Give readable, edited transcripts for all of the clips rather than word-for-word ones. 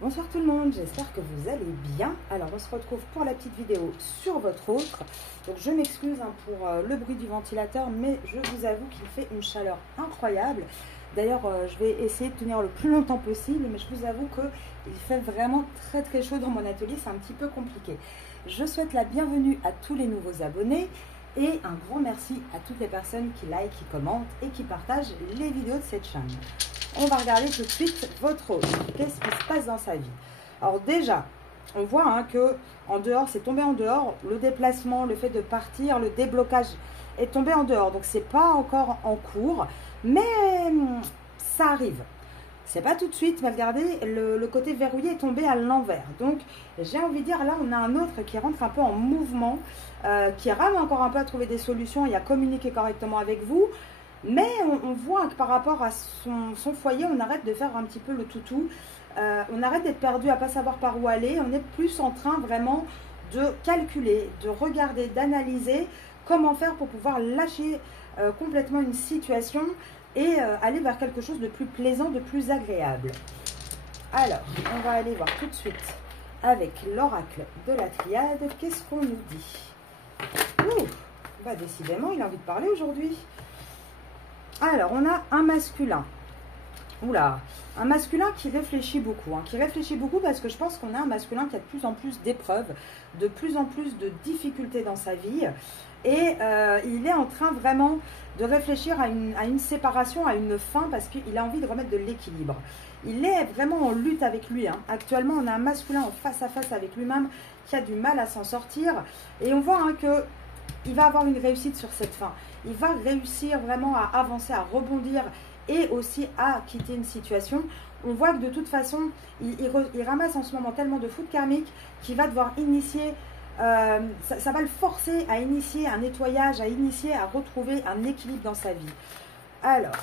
Bonsoir tout le monde, j'espère que vous allez bien. Alors on se retrouve pour la petite vidéo sur votre autre. Donc je m'excuse pour le bruit du ventilateur, mais je vous avoue qu'il fait une chaleur incroyable. D'ailleurs je vais essayer de tenir le plus longtemps possible, mais je vous avoue qu'il fait vraiment très chaud dans mon atelier, c'est un petit peu compliqué. Je souhaite la bienvenue à tous les nouveaux abonnés et un grand merci à toutes les personnes qui like, qui commentent et qui partagent les vidéos de cette chaîne. On va regarder tout de suite votre autre. Qu'est-ce qui se passe dans sa vie? Alors déjà, on voit que en dehors, c'est tombé en dehors. Le déplacement, le fait de partir, le déblocage est tombé en dehors. Donc c'est pas encore en cours, mais ça arrive. C'est pas tout de suite, mais regardez, le côté verrouillé est tombé à l'envers. Donc j'ai envie de dire, là on a un autre qui rentre un peu en mouvement, qui rame encore un peu à trouver des solutions et à communiquer correctement avec vous. Mais on voit que par rapport à son foyer, on arrête de faire un petit peu le toutou. On arrête d'être perdu à ne pas savoir par où aller. On est plus en train vraiment de calculer, de regarder, d'analyser comment faire pour pouvoir lâcher complètement une situation et aller vers quelque chose de plus plaisant, de plus agréable. Alors, on va aller voir tout de suite avec l'oracle de la triade. Qu'est-ce qu'on nous dit? Ouh, bah décidément, il a envie de parler aujourd'hui. Alors, on a un masculin. Oula, un masculin qui réfléchit beaucoup. Qui réfléchit beaucoup parce que je pense qu'on a un masculin qui a de plus en plus d'épreuves, de plus en plus de difficultés dans sa vie. Et il est en train vraiment de réfléchir à une séparation, à une fin, parce qu'il a envie de remettre de l'équilibre. Il est vraiment en lutte avec lui. Actuellement, on a un masculin en face à face avec lui-même qui a du mal à s'en sortir. Et on voit que il va avoir une réussite sur cette fin. Il va réussir vraiment à avancer, à rebondir et aussi à quitter une situation. On voit que de toute façon, il ramasse en ce moment tellement de foudre karmique qu'il va devoir initier, ça va le forcer à initier un nettoyage, à retrouver un équilibre dans sa vie. Alors,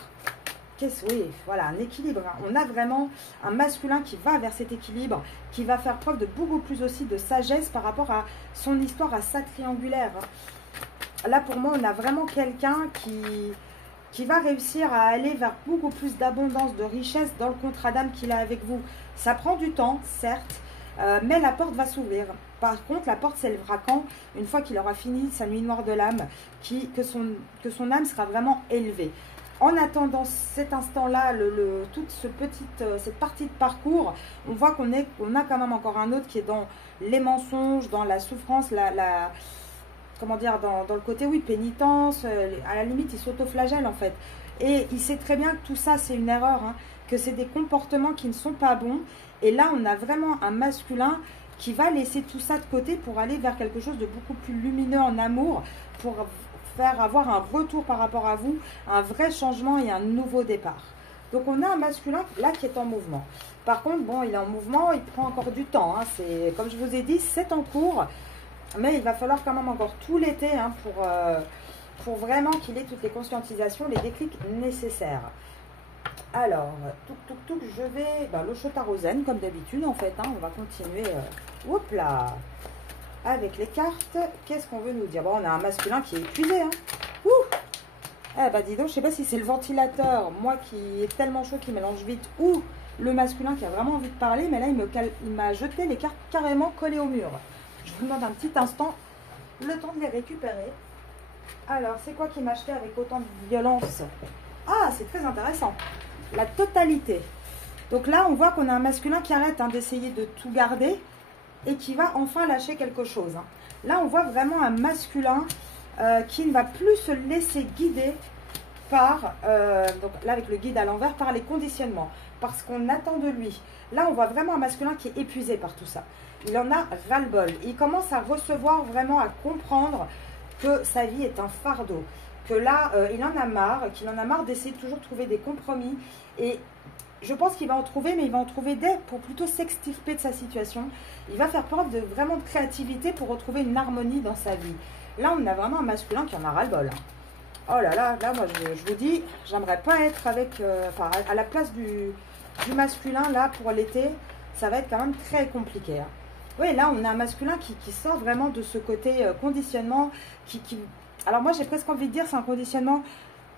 oui, voilà, un équilibre. On a vraiment un masculin qui va vers cet équilibre, qui va faire preuve de beaucoup plus aussi de sagesse par rapport à son histoire, à sa triangulaire. Là, pour moi, on a vraiment quelqu'un qui va réussir à aller vers beaucoup plus d'abondance, de richesse dans le contrat d'âme qu'il a avec vous. Ça prend du temps, certes, mais la porte va s'ouvrir. Par contre, la porte s'élèvera quand? Une fois qu'il aura fini sa nuit noire de l'âme, que son âme sera vraiment élevée. En attendant cet instant-là, toute cette partie de parcours, on voit qu'on a quand même encore un autre qui est dans les mensonges, dans la souffrance, comment dire, dans le côté, oui, pénitence, à la limite, il s'autoflagelle en fait. Et il sait très bien que tout ça, c'est une erreur, que c'est des comportements qui ne sont pas bons. Et là, on a vraiment un masculin qui va laisser tout ça de côté pour aller vers quelque chose de beaucoup plus lumineux en amour, pour faire avoir un retour par rapport à vous, un vrai changement et un nouveau départ. Donc, on a un masculin là qui est en mouvement. Par contre, bon, il est en mouvement, il prend encore du temps. C'est, comme je vous ai dit, c'est en cours. Mais il va falloir quand même encore tout l'été pour vraiment qu'il ait toutes les conscientisations, les déclics nécessaires. Alors, je vais... le Chotarosène, comme d'habitude, en fait. On va continuer. Hop là, avec les cartes, qu'est-ce qu'on veut nous dire? Bon, on a un masculin qui est épuisé. Ouh. Eh ben, dis donc, je sais pas si c'est le ventilateur, moi qui est tellement chaud qu'il mélange vite, ou le masculin qui a vraiment envie de parler, mais là, il m'a jeté les cartes carrément collées au mur. Je vous demande un petit instant, le temps de les récupérer. Alors, c'est quoi qui m'a acheté avec autant de violence? Ah, c'est très intéressant. La totalité. Donc là, on voit qu'on a un masculin qui arrête d'essayer de tout garder et qui va enfin lâcher quelque chose. Là, on voit vraiment un masculin qui ne va plus se laisser guider par, donc là avec le guide à l'envers, par les conditionnements, parce qu'on attend de lui. Là, on voit vraiment un masculin qui est épuisé par tout ça. Il en a ras-le-bol. Il commence à recevoir vraiment, à comprendre que sa vie est un fardeau. Que là, il en a marre, qu'il en a marre d'essayer de toujours trouver des compromis. Et je pense qu'il va en trouver, mais il va en trouver pour plutôt s'extirper de sa situation. Il va faire preuve de vraiment de créativité pour retrouver une harmonie dans sa vie. Là, on a vraiment un masculin qui en a ras-le-bol. Oh là là, là, moi, je vous dis, j'aimerais pas être avec, à la place du masculin, là, pour l'été. Ça va être quand même très compliqué. Oui, là, on a un masculin qui sort vraiment de ce côté conditionnement. Alors moi, j'ai presque envie de dire, c'est un conditionnement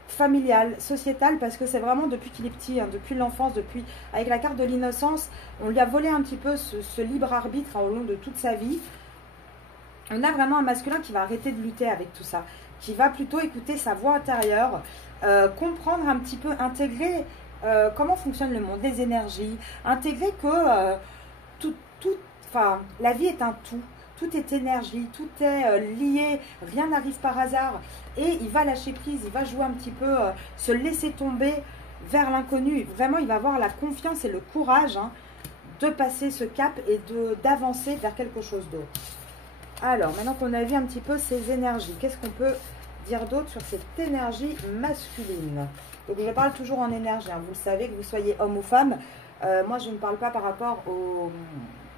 familial, sociétal, parce que c'est vraiment depuis qu'il est petit, hein, depuis l'enfance, depuis avec la carte de l'innocence, on lui a volé un petit peu ce libre arbitre, hein, au long de toute sa vie. On a vraiment un masculin qui va arrêter de lutter avec tout ça, qui va plutôt écouter sa voix intérieure, comprendre un petit peu, intégrer comment fonctionne le monde, les énergies, intégrer que enfin, la vie est un tout. Tout est énergie, tout est lié, rien n'arrive par hasard. Et il va lâcher prise, il va jouer un petit peu, se laisser tomber vers l'inconnu. Vraiment, il va avoir la confiance et le courage, hein, de passer ce cap et d'avancer vers quelque chose d'autre. Alors, maintenant qu'on a vu un petit peu ces énergies, qu'est-ce qu'on peut dire d'autre sur cette énergie masculine? Donc, je parle toujours en énergie, hein, vous le savez, que vous soyez homme ou femme. Moi, je ne parle pas par rapport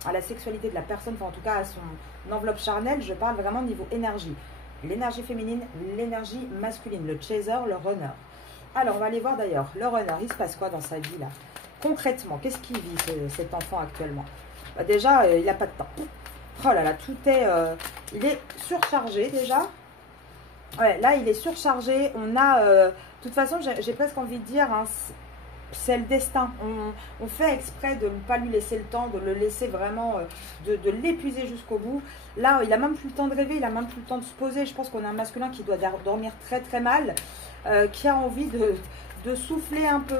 à la sexualité de la personne, enfin en tout cas à son enveloppe charnelle, je parle vraiment niveau énergie. L'énergie féminine, l'énergie masculine, le chaser, le runner. Alors, on va aller voir d'ailleurs, le runner, il se passe quoi dans sa vie là? Concrètement, qu'est-ce qu'il vit cet enfant actuellement? Bah, déjà, il n'a pas de temps. Oh là là, tout est... il est surchargé déjà. Ouais, là, il est surchargé. On a... de toute façon, j'ai presque envie de dire... Hein, c'est le destin. On fait exprès de ne pas lui laisser le temps, de le laisser vraiment, de l'épuiser jusqu'au bout. Là, il n'a même plus le temps de rêver, il n'a même plus le temps de se poser. Je pense qu'on a un masculin qui doit dormir très très mal, qui a envie de souffler un peu,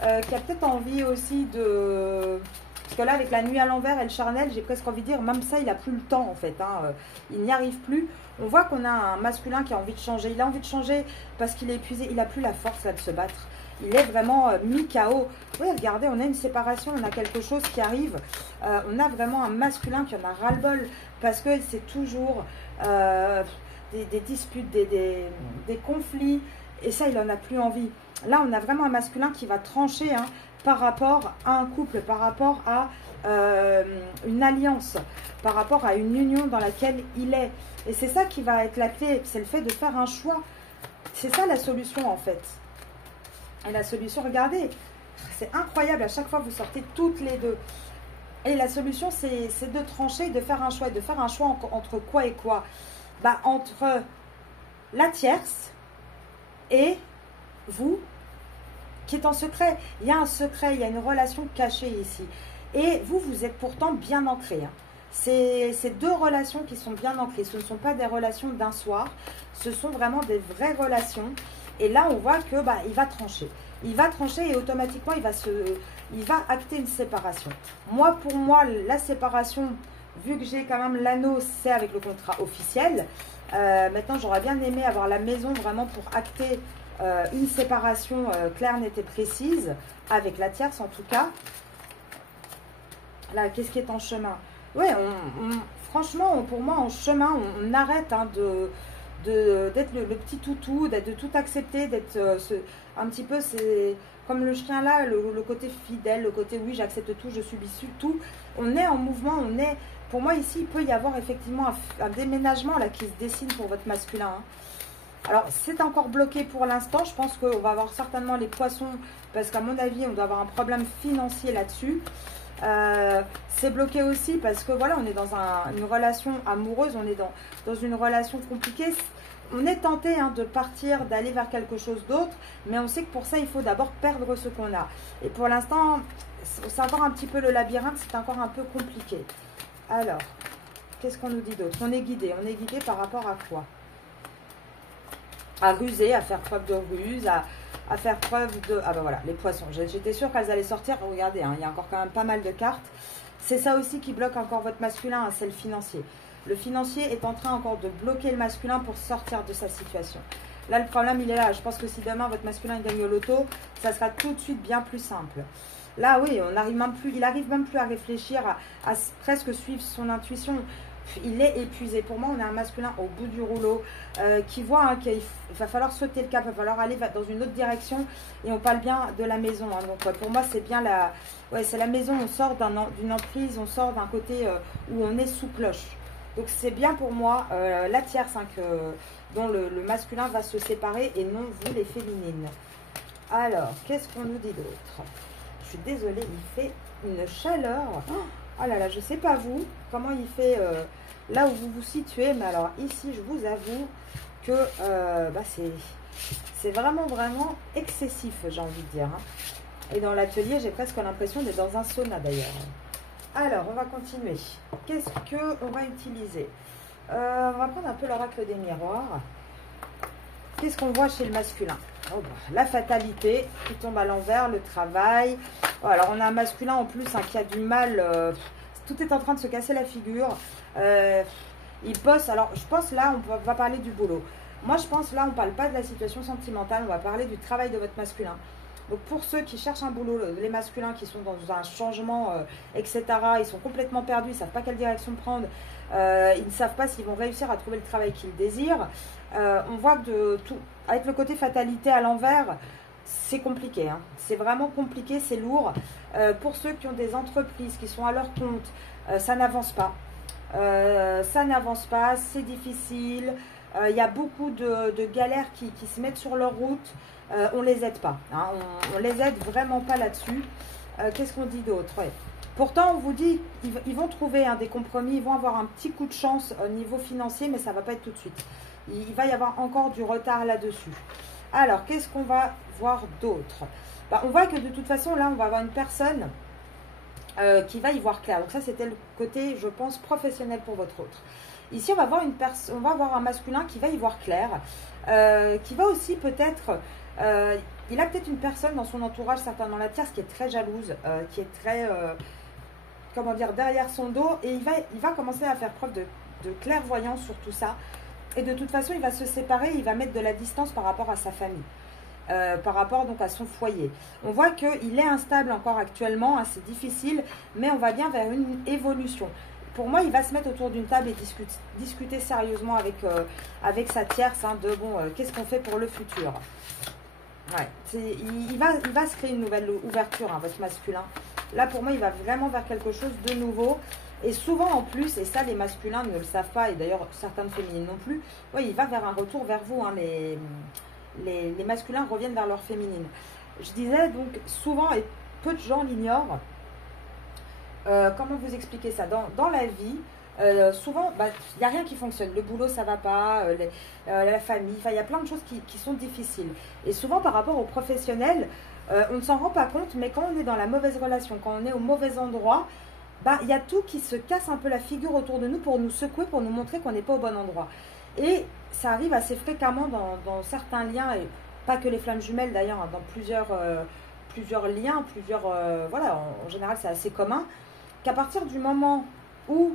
qui a peut-être envie aussi de... Parce que là, avec la nuit à l'envers et le charnel, j'ai presque envie de dire, même ça, il n'a plus le temps en fait. Hein, il n'y arrive plus. On voit qu'on a un masculin qui a envie de changer. Il a envie de changer parce qu'il est épuisé, il n'a plus la force là de se battre. Il est vraiment mis KO. Oui, regardez, on a une séparation, on a quelque chose qui arrive. On a vraiment un masculin qui en a ras-le-bol parce que c'est toujours des disputes, des conflits. Et ça, il n'en a plus envie. Là, on a vraiment un masculin qui va trancher, hein, par rapport à un couple, par rapport à une alliance, par rapport à une union dans laquelle il est. Et c'est ça qui va être la clé, c'est le fait de faire un choix. C'est ça la solution en fait. Et la solution, regardez, c'est incroyable, à chaque fois vous sortez toutes les deux. Et la solution, c'est de trancher, de faire un choix. De faire un choix entre quoi et quoi? Bah, entre la tierce et vous, qui est en secret. Il y a un secret, il y a une relation cachée ici. Et vous, vous êtes pourtant bien ancrés. Hein. C'est deux relations qui sont bien ancrées. Ce ne sont pas des relations d'un soir. Ce sont vraiment des vraies relations. Et là, on voit que bah, il va trancher. Il va trancher et automatiquement, il va acter une séparation. Moi, pour moi, la séparation, vu que j'ai quand même l'anneau, c'est avec le contrat officiel. Maintenant, j'aurais bien aimé avoir la maison vraiment pour acter une séparation claire, nette et précise, avec la tierce en tout cas. Là, qu'est-ce qui est en chemin? Ouais, franchement, pour moi, en chemin, on arrête, hein, d'être le petit toutou, de tout accepter, d'être un petit peu, c'est comme le chien là, le côté fidèle, le côté oui, j'accepte tout, je subis tout. On est en mouvement, pour moi ici, il peut y avoir effectivement un déménagement là qui se dessine pour votre masculin. Hein. Alors, c'est encore bloqué pour l'instant. Je pense qu'on va avoir certainement les poissons, parce qu'à mon avis, on doit avoir un problème financier là-dessus. C'est bloqué aussi parce que voilà, on est dans une relation amoureuse, on est dans une relation compliquée. On est tenté, hein, de partir, d'aller vers quelque chose d'autre, mais on sait que pour ça, il faut d'abord perdre ce qu'on a. Et pour l'instant, c'est encore un petit peu le labyrinthe, c'est encore un peu compliqué. Alors, qu'est-ce qu'on nous dit d'autre? On est guidé par rapport à quoi? À ruser, à faire preuve de ruse, à faire preuve de... Ah ben voilà, les poissons. J'étais sûre qu'elles allaient sortir. Regardez, hein, il y a encore quand même pas mal de cartes. C'est ça aussi qui bloque encore votre masculin, hein, c'est le financier. Le financier est en train encore de bloquer le masculin pour sortir de sa situation. Là, le problème, il est là. Je pense que si demain, votre masculin il gagne au loto, ça sera tout de suite bien plus simple. Là, oui, il n'arrive même plus à réfléchir, à presque suivre son intuition. Il est épuisé. Pour moi, on a un masculin au bout du rouleau qui voit, hein, qu'il va falloir sauter le cap, il va falloir aller dans une autre direction. Et on parle bien de la maison. Hein. Donc, pour moi, c'est bien c'est la maison. On sort d'une emprise, on sort d'un côté où on est sous cloche. Donc, c'est bien pour moi la tierce, hein, dont le masculin va se séparer et non vous, les féminines. Alors, qu'est-ce qu'on nous dit d'autre? Je suis désolée, il fait une chaleur. Oh là là, je ne sais pas vous, comment il fait là où vous vous situez. Mais alors, ici, je vous avoue que C'est vraiment, vraiment excessif, j'ai envie de dire. Et dans l'atelier, j'ai presque l'impression d'être dans un sauna d'ailleurs. Alors, on va continuer. Qu'est-ce qu'on va utiliser? On va prendre un peu l'oracle des miroirs. Qu'est-ce qu'on voit chez le masculin? Oh, bah, la fatalité qui tombe à l'envers, le travail. Oh, alors, on a un masculin en plus qui a du mal. Tout est en train de se casser la figure. Il bosse. Alors, je pense là, on va parler du boulot. Moi, je pense là, on ne parle pas de la situation sentimentale. On va parler du travail de votre masculin. Donc, pour ceux qui cherchent un boulot, les masculins qui sont dans un changement, etc., ils sont complètement perdus, ils ne savent pas quelle direction prendre. Ils ne savent pas s'ils vont réussir à trouver le travail qu'ils désirent. On voit que avec le côté fatalité à l'envers, c'est compliqué. C'est vraiment compliqué, c'est lourd. Pour ceux qui ont des entreprises, qui sont à leur compte, ça n'avance pas. Ça n'avance pas, c'est difficile. Il y a beaucoup de galères qui se mettent sur leur route. On ne les aide pas. On les aide vraiment pas là-dessus. Qu'est-ce qu'on dit d'autre? Pourtant, on vous dit, ils vont trouver des compromis, ils vont avoir un petit coup de chance au niveau financier, mais ça ne va pas être tout de suite. Il va y avoir encore du retard là-dessus. Alors, qu'est-ce qu'on va voir d'autre? On voit que de toute façon, là, on va avoir une personne qui va y voir clair. Donc ça, c'était le côté, je pense, professionnel pour votre autre. Ici, on va avoir un masculin qui va y voir clair, qui va aussi peut-être... il a peut-être une personne dans son entourage, certainement la tierce, qui est très jalouse, qui est très... comment dire, derrière son dos, et il va commencer à faire preuve de clairvoyance sur tout ça. Et de toute façon, il va se séparer, il va mettre de la distance par rapport à sa famille, par rapport donc à son foyer. On voit qu'il est instable encore actuellement, c'est difficile, mais on va bien vers une évolution. Pour moi, il va se mettre autour d'une table et discuter sérieusement avec sa tierce de bon, qu'est-ce qu'on fait pour le futur. Ouais, il va se créer une nouvelle ouverture, votre masculin. Là, pour moi, il va vraiment vers quelque chose de nouveau. Et souvent, en plus, et ça, les masculins ne le savent pas, et d'ailleurs, certaines féminines non plus, ouais, il va vers un retour vers vous. Les masculins reviennent vers leur féminine. Je disais, donc, souvent, et peu de gens l'ignorent, comment vous expliquer ça? Dans la vie, souvent, il n'y a rien qui fonctionne. Le boulot, ça ne va pas, la famille, il y a plein de choses qui sont difficiles. Et souvent, par rapport aux professionnels, on ne s'en rend pas compte, mais quand on est dans la mauvaise relation, quand on est au mauvais endroit, il y a tout qui se casse un peu la figure autour de nous pour nous secouer, pour nous montrer qu'on n'est pas au bon endroit. Et ça arrive assez fréquemment dans certains liens, et pas que les flammes jumelles d'ailleurs, dans plusieurs liens, voilà, en général c'est assez commun, qu'à partir du moment où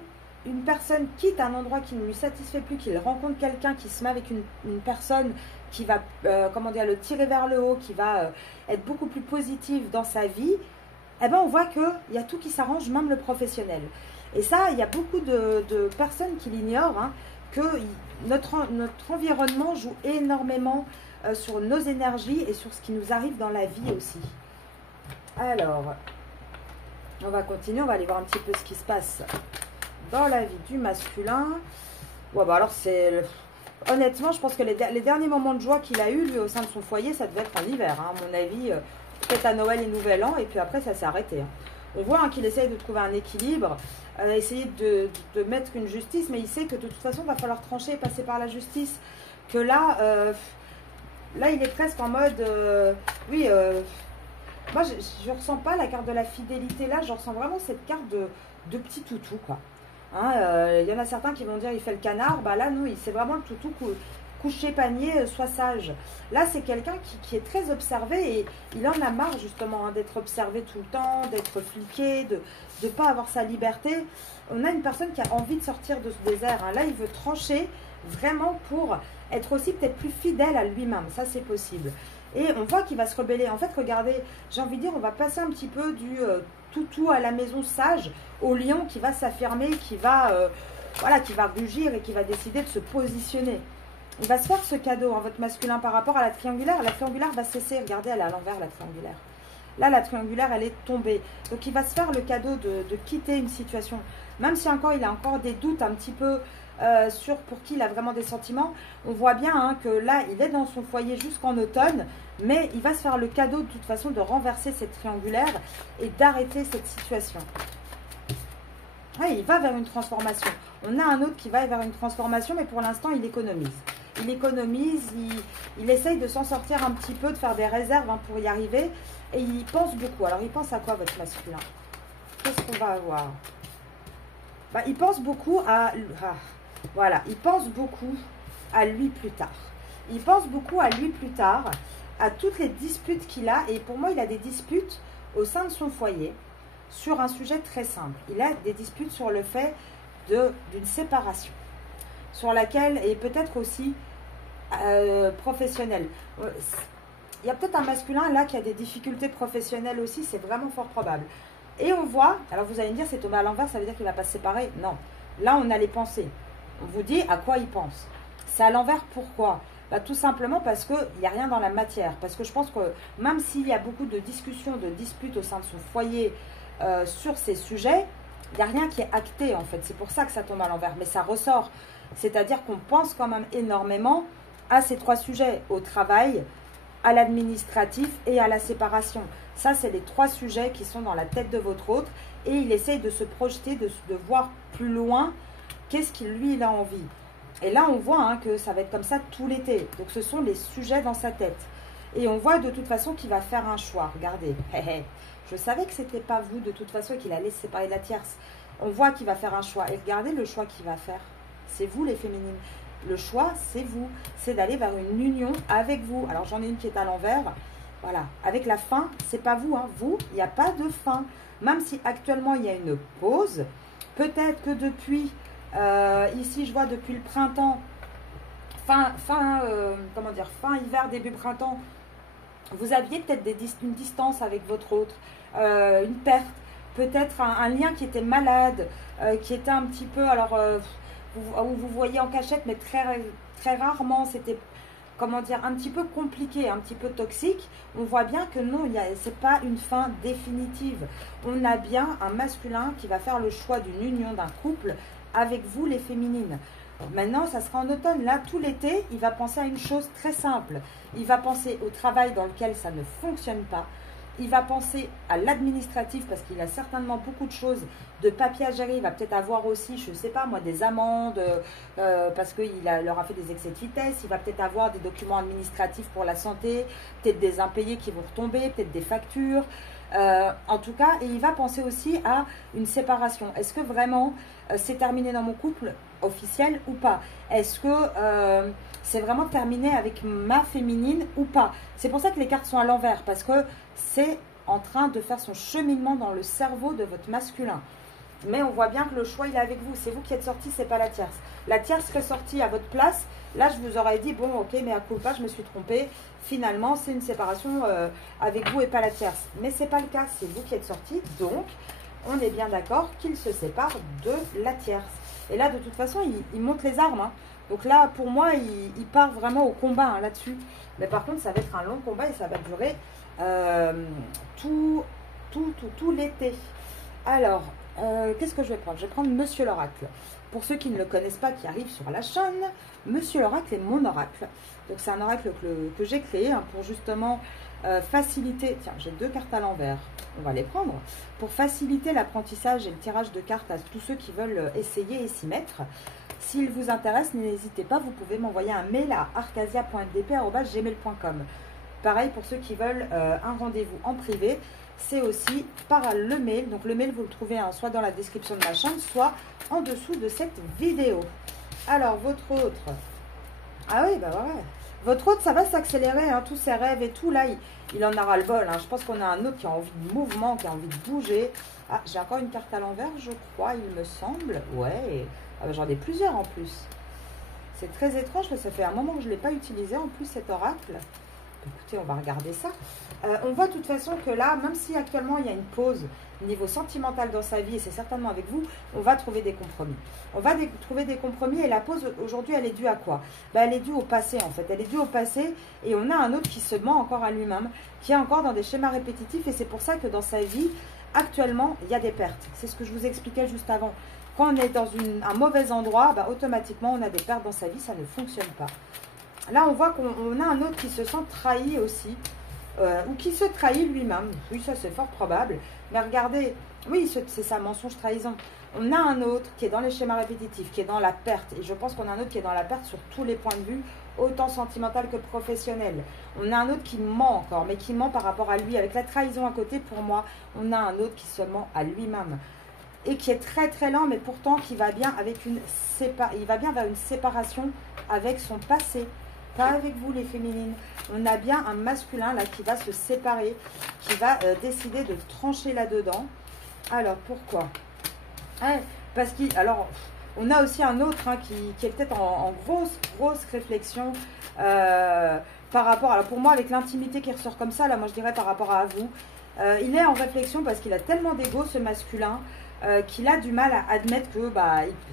une personne quitte un endroit qui ne lui satisfait plus, qu'il rencontre quelqu'un qui se met avec une personne qui va le tirer vers le haut, qui va être beaucoup plus positive dans sa vie, on voit qu'il y a tout qui s'arrange, même le professionnel. Et ça, il y a beaucoup de personnes qui l'ignorent, que notre environnement joue énormément sur nos énergies et sur ce qui nous arrive dans la vie aussi. Alors, on va continuer, on va aller voir un petit peu ce qui se passe dans la vie du masculin. Ouais, alors honnêtement, je pense que les derniers moments de joie qu'il a eu, lui, au sein de son foyer, ça devait être en hiver, à mon avis, peut-être à Noël et Nouvel An, et puis après, ça s'est arrêté. On voit qu'il essaye de trouver un équilibre, essayer de mettre une justice, mais il sait que de toute façon, il va falloir trancher et passer par la justice. Que là, il est presque en mode, moi, je ne ressens pas la carte de la fidélité là, je ressens vraiment cette carte de petit toutou, quoi. Y en a certains qui vont dire il fait le canard, là non, c'est vraiment le toutou coucher panier, sois sage. Là c'est quelqu'un qui est très observé et il en a marre justement d'être observé tout le temps, d'être fliqué, de ne pas avoir sa liberté. On a une personne qui a envie de sortir de ce désert, là il veut trancher vraiment pour être aussi peut-être plus fidèle à lui-même, ça c'est possible. Et on voit qu'il va se rebeller. En fait, regardez, j'ai envie de dire, on va passer un petit peu du toutou à la maison sage au lion qui va s'affirmer, qui va rugir et qui va décider de se positionner. Il va se faire ce cadeau, votre masculin, par rapport à la triangulaire. La triangulaire va cesser. Regardez, elle est à l'envers, la triangulaire. Là, la triangulaire, elle est tombée. Donc, il va se faire le cadeau de quitter une situation. Même si encore, il a encore des doutes un petit peu sur pour qui il a vraiment des sentiments. On voit bien que là, il est dans son foyer jusqu'en automne. Mais il va se faire le cadeau, de toute façon, de renverser cette triangulaire et d'arrêter cette situation. Ouais, il va vers une transformation. On a un autre qui va vers une transformation, mais pour l'instant, il économise. il économise, il essaye de s'en sortir un petit peu, de faire des réserves hein, pour y arriver. Et il pense beaucoup. Alors, il pense à quoi, votre masculin? Qu'est-ce qu'on va avoir? Bah, il pense beaucoup à... voilà, il pense beaucoup à lui plus tard. Il pense beaucoup à lui plus tard, à toutes les disputes qu'il a. Et pour moi, il a des disputes au sein de son foyer sur un sujet très simple. Il a des disputes sur le fait d'une séparation, sur laquelle, et peut-être aussi professionnelle. Il y a peut-être un masculin là qui a des difficultés professionnelles aussi, c'est vraiment fort probable. Et on voit, alors vous allez me dire, c'est tombé à l'envers, ça veut dire qu'il ne va pas se séparer? Non. Là, on a les pensées. On vous dit à quoi il pense. C'est à l'envers, pourquoi? Bah, tout simplement parce qu'il n'y a rien dans la matière. Parce que je pense que même s'il y a beaucoup de discussions, de disputes au sein de son foyer sur ces sujets, il n'y a rien qui est acté en fait. C'est pour ça que ça tombe à l'envers. Mais ça ressort. C'est-à-dire qu'on pense quand même énormément à ces trois sujets. Au travail, à l'administratif et à la séparation. Ça, c'est les trois sujets qui sont dans la tête de votre autre. Et il essaye de se projeter, de voir plus loin qu'est-ce qu'il lui il a envie. Et là, on voit hein, que ça va être comme ça tout l'été. Donc, ce sont les sujets dans sa tête. Et on voit de toute façon qu'il va faire un choix. Regardez. Je savais que ce n'était pas vous de toute façon et qu'il allait se séparer de la tierce. On voit qu'il va faire un choix. Et regardez le choix qu'il va faire. C'est vous les féminines. Le choix, c'est vous. C'est d'aller vers une union avec vous. Alors, j'en ai une qui est à l'envers. Voilà. Avec la fin, c'est pas vous. Hein. Vous, il n'y a pas de fin. Même si actuellement, il y a une pause. Peut-être que depuis... ici, je vois depuis le printemps, fin hiver, début printemps, vous aviez peut-être une distance avec votre autre, une perte, peut-être un lien qui était malade, qui était un petit peu, alors, vous voyez en cachette, mais très, très rarement, c'était, comment dire, un petit peu compliqué, un petit peu toxique. On voit bien que non, ce n'est pas une fin définitive. On a bien un masculin qui va faire le choix d'une union, d'un couple, avec vous les féminines. Maintenant, ça sera en automne. Là, tout l'été, il va penser à une chose très simple. Il va penser au travail dans lequel ça ne fonctionne pas. Il va penser à l'administratif parce qu'il a certainement beaucoup de choses, de papiers à gérer. Il va peut-être avoir aussi, je ne sais pas moi, des amendes parce qu'il leur a fait des excès de vitesse. Il va peut-être avoir des documents administratifs pour la santé, peut-être des impayés qui vont retomber, peut-être des factures. En tout cas, et il va penser aussi à une séparation. Est-ce que vraiment c'est terminé dans mon couple officiel ou pas? Est-ce que c'est vraiment terminé avec ma féminine ou pas? C'est pour ça que les cartes sont à l'envers, parce que c'est en train de faire son cheminement dans le cerveau de votre masculin. Mais on voit bien que le choix, il est avec vous. C'est vous qui êtes sorti, c'est pas la tierce. La tierce serait sortie à votre place. Là, je vous aurais dit, bon, ok, mais à culpa, je me suis trompée. Finalement, c'est une séparation avec vous et pas la tierce. Mais c'est pas le cas, c'est vous qui êtes sorti. Donc, on est bien d'accord qu'il se sépare de la tierce. Et là, de toute façon, il monte les armes. Hein. Donc là, pour moi, il part vraiment au combat hein, là-dessus. Mais par contre, ça va être un long combat et ça va durer tout l'été. Alors, qu'est-ce que je vais prendre? Je vais prendre Monsieur l'Oracle. Pour ceux qui ne le connaissent pas, qui arrivent sur la chaîne, Monsieur l'Oracle est mon oracle. Donc c'est un oracle que j'ai créé hein, pour justement faciliter... Tiens, j'ai deux cartes à l'envers. On va les prendre. Pour faciliter l'apprentissage et le tirage de cartes à tous ceux qui veulent essayer et s'y mettre. S'il vous intéresse, n'hésitez pas, vous pouvez m'envoyer un mail à arcasia.fdp@gmail.com. Pareil pour ceux qui veulent un rendez-vous en privé. C'est aussi par le mail. Donc le mail, vous le trouvez hein, soit dans la description de ma chaîne, soit en dessous de cette vidéo. Alors, votre autre. Ah oui, bah ouais. Votre autre, ça va s'accélérer, hein, tous ses rêves et tout. Là, il en aura le bol. Hein. Je pense qu'on a un autre qui a envie de mouvement, qui a envie de bouger. Ah, j'ai encore une carte à l'envers, je crois, il me semble. Ouais. Ah bah, j'en ai plusieurs en plus. C'est très étrange, mais ça fait un moment que je ne l'ai pas utilisé en plus, cet oracle. Écoutez, on va regarder ça. On voit de toute façon que là, même si actuellement il y a une pause niveau sentimental dans sa vie, et c'est certainement avec vous, on va trouver des compromis. On va trouver des compromis et la pause aujourd'hui, elle est due à quoi? Ben, elle est due au passé en fait. Elle est due au passé et on a un autre qui se ment encore à lui-même, qui est encore dans des schémas répétitifs et c'est pour ça que dans sa vie, actuellement, il y a des pertes. C'est ce que je vous expliquais juste avant. Quand on est dans un mauvais endroit, ben, automatiquement, on a des pertes dans sa vie, ça ne fonctionne pas. Là, on voit qu'on a un autre qui se sent trahi aussi, ou qui se trahit lui-même. Oui, ça, c'est fort probable. Mais regardez, oui, c'est ça, mensonge, trahison. On a un autre qui est dans les schémas répétitifs, qui est dans la perte. Et je pense qu'on a un autre qui est dans la perte sur tous les points de vue, autant sentimental que professionnel. On a un autre qui ment encore, mais qui ment par rapport à lui. Avec la trahison à côté, pour moi, on a un autre qui se ment à lui-même. Et qui est très très lent, mais pourtant qui va bien avec il va bien vers une séparation avec son passé. Pas avec vous les féminines. On a bien un masculin là qui va se séparer, qui va décider de trancher là-dedans. Alors pourquoi? Parce alors on a aussi un autre hein, qui est peut-être en grosse réflexion par rapport, alors pour moi avec l'intimité qui ressort comme ça, là moi je dirais par rapport à vous. Il est en réflexion parce qu'il a tellement d'ego ce masculin qu'il a du mal à admettre que,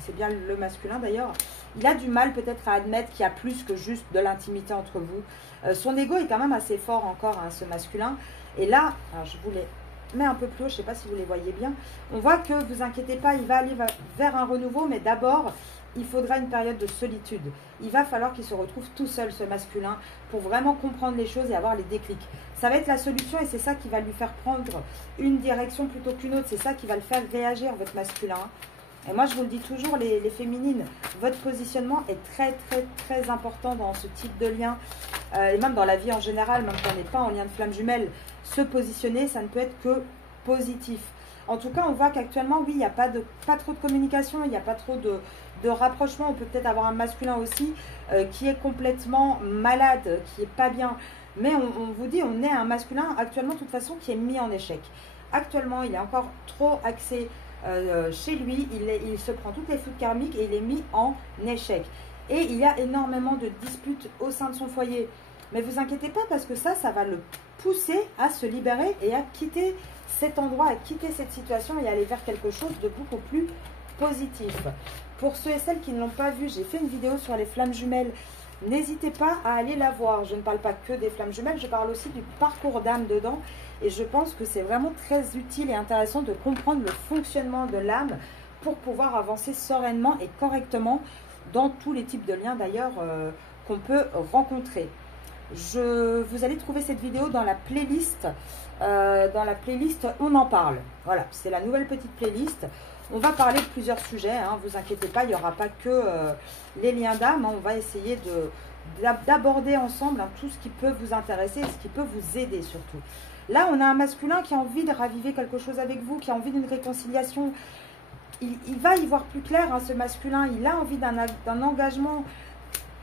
c'est bien le masculin d'ailleurs, il a du mal peut-être à admettre qu'il y a plus que juste de l'intimité entre vous. Son ego est quand même assez fort encore, hein, ce masculin. Et là, alors je vous les mets un peu plus haut, je ne sais pas si vous les voyez bien. On voit que, vous inquiétez pas, il va aller vers un renouveau, mais d'abord, il faudra une période de solitude. Il va falloir qu'il se retrouve tout seul, ce masculin, pour vraiment comprendre les choses et avoir les déclics. Ça va être la solution et c'est ça qui va lui faire prendre une direction plutôt qu'une autre. C'est ça qui va le faire réagir, votre masculin. Et moi, je vous le dis toujours, les féminines, votre positionnement est très, très, très important dans ce type de lien. Et même dans la vie en général, même quand on n'est pas en lien de flamme jumelle, se positionner, ça ne peut être que positif. En tout cas, on voit qu'actuellement, oui, il n'y a pas trop de communication, il n'y a pas trop de rapprochement. On peut peut-être avoir un masculin aussi qui est complètement malade, qui n'est pas bien. Mais on vous dit, on est un masculin actuellement, de toute façon, qui est mis en échec. Actuellement, il est encore trop axé chez lui. Il se prend toutes les foudres karmiques et il est mis en échec. Et il y a énormément de disputes au sein de son foyer. Mais vous inquiétez pas parce que ça va le pousser à se libérer et à quitter cet endroit, à quitter cette situation et aller vers quelque chose de beaucoup plus positif. Pour ceux et celles qui ne l'ont pas vu, j'ai fait une vidéo sur les flammes jumelles. N'hésitez pas à aller la voir. Je ne parle pas que des flammes jumelles, je parle aussi du parcours d'âme dedans. Et je pense que c'est vraiment très utile et intéressant de comprendre le fonctionnement de l'âme pour pouvoir avancer sereinement et correctement dans tous les types de liens d'ailleurs qu'on peut rencontrer. Vous allez trouver cette vidéo dans la playlist. On en parle. Voilà, c'est la nouvelle petite playlist. On va parler de plusieurs sujets, hein, vous inquiétez pas, il n'y aura pas que les liens d'âme. Hein, on va essayer d'aborder ensemble hein, tout ce qui peut vous intéresser et ce qui peut vous aider surtout. Là, on a un masculin qui a envie de raviver quelque chose avec vous, qui a envie d'une réconciliation. Il va y voir plus clair, hein, ce masculin. Il a envie d'un engagement,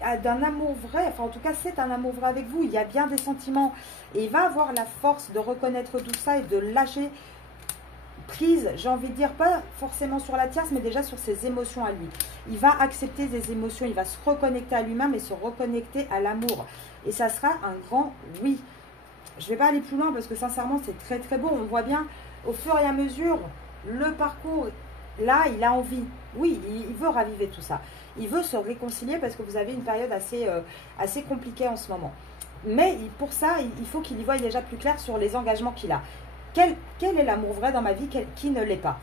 d'un amour vrai. Enfin, en tout cas, c'est un amour vrai avec vous. Il y a bien des sentiments. Et il va avoir la force de reconnaître tout ça et de lâcher prise, j'ai envie de dire, pas forcément sur la tierce, mais déjà sur ses émotions à lui. Il va accepter des émotions, il va se reconnecter à lui-même et se reconnecter à l'amour. Et ça sera un grand oui. Je ne vais pas aller plus loin parce que sincèrement, c'est très très beau. On voit bien au fur et à mesure le parcours. Là, il a envie. Oui, il veut raviver tout ça. Il veut se réconcilier parce que vous avez une période assez compliquée en ce moment. Mais pour ça, il faut qu'il y voie déjà plus clair sur les engagements qu'il a. Quel est l'amour vrai dans ma vie, qui ne l'est pas?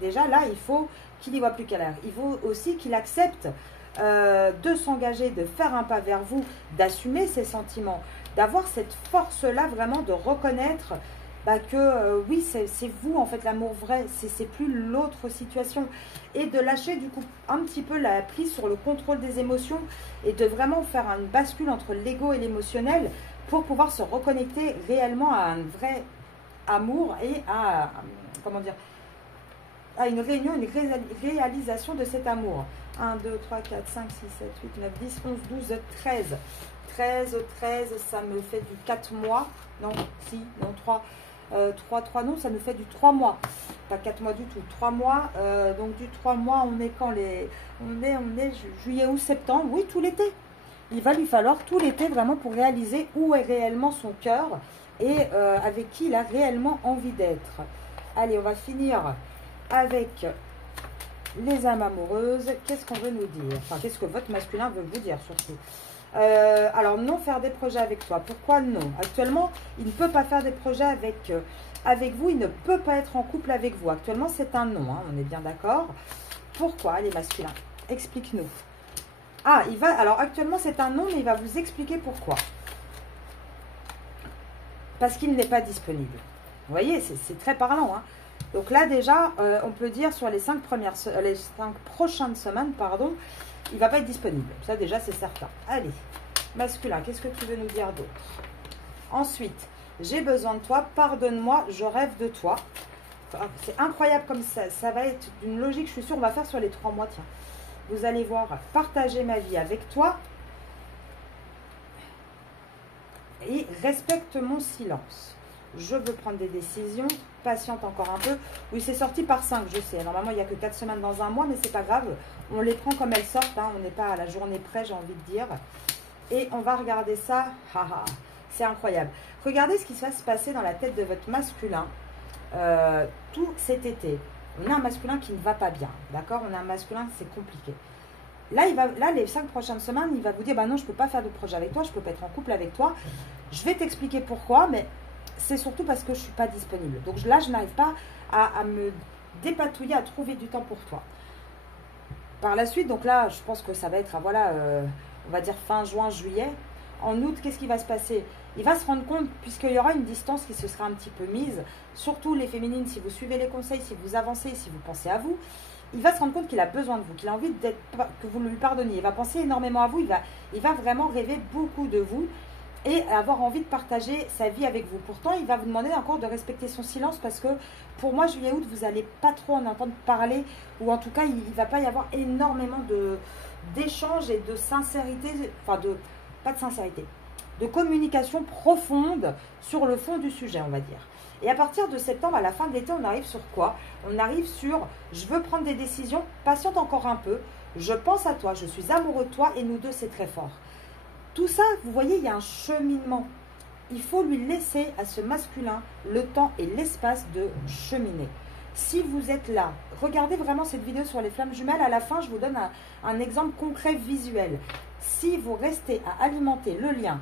Déjà, là, il faut qu'il y voit plus clair. Il faut aussi qu'il accepte de s'engager, de faire un pas vers vous, d'assumer ses sentiments, d'avoir cette force-là vraiment de reconnaître que oui, c'est vous, en fait, l'amour vrai. C'est plus l'autre situation. Et de lâcher, du coup, un petit peu la prise sur le contrôle des émotions et de vraiment faire une bascule entre l'ego et l'émotionnel pour pouvoir se reconnecter réellement à un vrai amour et à, comment dire, à une réunion, une réalisation de cet amour. 1, 2, 3, 4, 5, 6, 7, 8, 9, 10, 11, 12, 13. 13, 13, ça me fait du 4 mois. Non, si, non, 3, non, ça me fait du 3 mois. Pas 4 mois du tout, 3 mois. Donc du 3 mois, on est quand on est juillet, août, septembre. Oui, tout l'été. Il va lui falloir tout l'été vraiment pour réaliser où est réellement son cœur et avec qui il a réellement envie d'être. Allez, on va finir avec les âmes amoureuses. Qu'est-ce qu'on veut nous dire? Enfin, qu'est-ce que votre masculin veut vous dire surtout? Alors, non faire des projets avec toi. Pourquoi non? Actuellement, il ne peut pas faire des projets avec vous. Il ne peut pas être en couple avec vous. Actuellement, c'est un non. Hein, on est bien d'accord. Pourquoi les masculins? Explique-nous. Ah, alors actuellement, c'est un non, mais il va vous expliquer pourquoi. Parce qu'il n'est pas disponible. Vous voyez, c'est très parlant. Hein. Donc là, déjà, on peut dire sur les 5 prochaines semaines, pardon, il ne va pas être disponible. Ça, déjà, c'est certain. Allez, Masculin, qu'est-ce que tu veux nous dire d'autre? Ensuite, j'ai besoin de toi, pardonne-moi, je rêve de toi. C'est incroyable comme ça va être d'une logique, je suis sûre, on va faire sur les 3 mois, tiens. Vous allez voir, partager ma vie avec toi et respecte mon silence. Je veux prendre des décisions, patiente encore un peu. Oui, c'est sorti par 5, je sais. Normalement, il n'y a que 4 semaines dans un mois, mais c'est pas grave. On les prend comme elles sortent, hein. On n'est pas à la journée près, j'ai envie de dire. Et on va regarder ça. C'est incroyable. Regardez ce qui va se passer dans la tête de votre masculin tout cet été. On a un masculin qui ne va pas bien, d'accord? On a un masculin, c'est compliqué. Là, les 5 prochaines semaines, il va vous dire, bah non, je ne peux pas faire de projet avec toi, je ne peux pas être en couple avec toi. Je vais t'expliquer pourquoi, mais c'est surtout parce que je ne suis pas disponible. Donc là, je n'arrive pas à me dépatouiller, à trouver du temps pour toi. Par la suite, donc là, je pense que ça va être, voilà, on va dire fin juin, juillet. En août, qu'est-ce qui va se passer? Il va se rendre compte, puisqu'il y aura une distance qui se sera un petit peu mise, surtout les féminines, si vous suivez les conseils, si vous avancez, si vous pensez à vous, il va se rendre compte qu'il a besoin de vous, qu'il a envie que vous lui pardonniez. Il va penser énormément à vous, il va vraiment rêver beaucoup de vous et avoir envie de partager sa vie avec vous. Pourtant, il va vous demander encore de respecter son silence parce que pour moi, juillet-août, vous n'allez pas trop en entendre parler, ou en tout cas, il ne va pas y avoir énormément d'échanges et de sincérité, enfin pas de sincérité, de communication profonde sur le fond du sujet, on va dire. Et à partir de septembre, à la fin de l'été, on arrive sur quoi? On arrive sur « je veux prendre des décisions, patiente encore un peu, je pense à toi, je suis amoureux de toi et nous deux, c'est très fort ». Tout ça, vous voyez, il y a un cheminement. Il faut lui laisser à ce masculin le temps et l'espace de cheminer. Si vous êtes là, regardez vraiment cette vidéo sur les flammes jumelles. À la fin, je vous donne un exemple concret visuel. Si vous restez à alimenter le lien,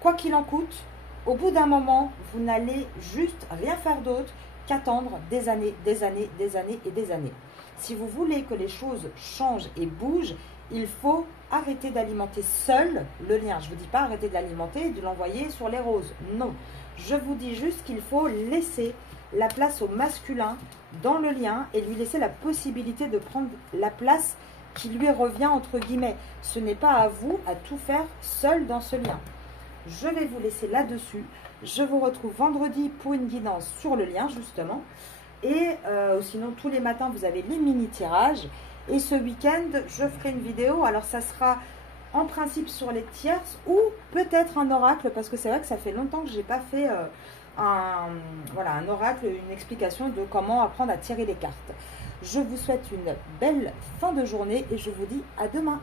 quoi qu'il en coûte, au bout d'un moment, vous n'allez juste rien faire d'autre qu'attendre des années, des années, des années et des années. Si vous voulez que les choses changent et bougent, il faut arrêter d'alimenter seul le lien. Je ne vous dis pas arrêter de l'alimenter et de l'envoyer sur les roses. Non. Je vous dis juste qu'il faut laisser la place au masculin dans le lien et lui laisser la possibilité de prendre la place qui lui revient entre guillemets. Ce n'est pas à vous à tout faire seul dans ce lien. Je vais vous laisser là-dessus. Je vous retrouve vendredi pour une guidance sur le lien justement. Et sinon tous les matins vous avez les mini tirages. Et ce week-end je ferai une vidéo. Alors ça sera en principe sur les tierces ou peut-être un oracle parce que c'est vrai que ça fait longtemps que je n'ai pas fait un oracle, une explication de comment apprendre à tirer les cartes. Je vous souhaite une belle fin de journée et je vous dis à demain.